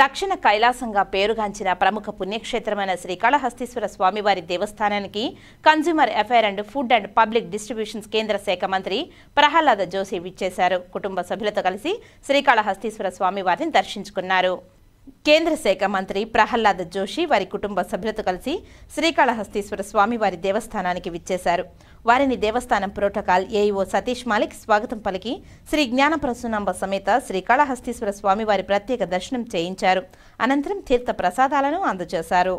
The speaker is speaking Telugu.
దక్షిణ కైలాసంగా పేరుగాంచిన ప్రముఖ పుణ్యక్షేత్రమైన శ్రీకాళహస్తీశ్వర స్వామివారి దేవస్థానానికి consumer affair and food and public distributions కేంద్ర శాఖ మంత్రి ప్రహ్లాద జోషి విచ్చేశారు. కుటుంబ సభ్యులతో కలిసి శ్రీకాళహస్తీశ్వర స్వామివారిని దర్శించుకున్నారు. కేంద్ర శాఖ మంత్రి ప్రహ్లాద జోషి వారి కుటుంబ సభ్యులతో కలిసి శ్రీకాళహస్తీశ్వర స్వామివారి దేవస్థానానికి విచ్చేశారు. వారిని దేవస్థానం ప్రోటోకాల్ ఏఈఓ సతీష్ మాలిక్ స్వాగతం పలికి శ్రీ జ్ఞానప్రసూనాంబ సమేత శ్రీకాళహస్తీశ్వర స్వామివారి ప్రత్యేక దర్శనం చేయించారు. అనంతరం తీర్థ ప్రసాదాలను అందజేశారు.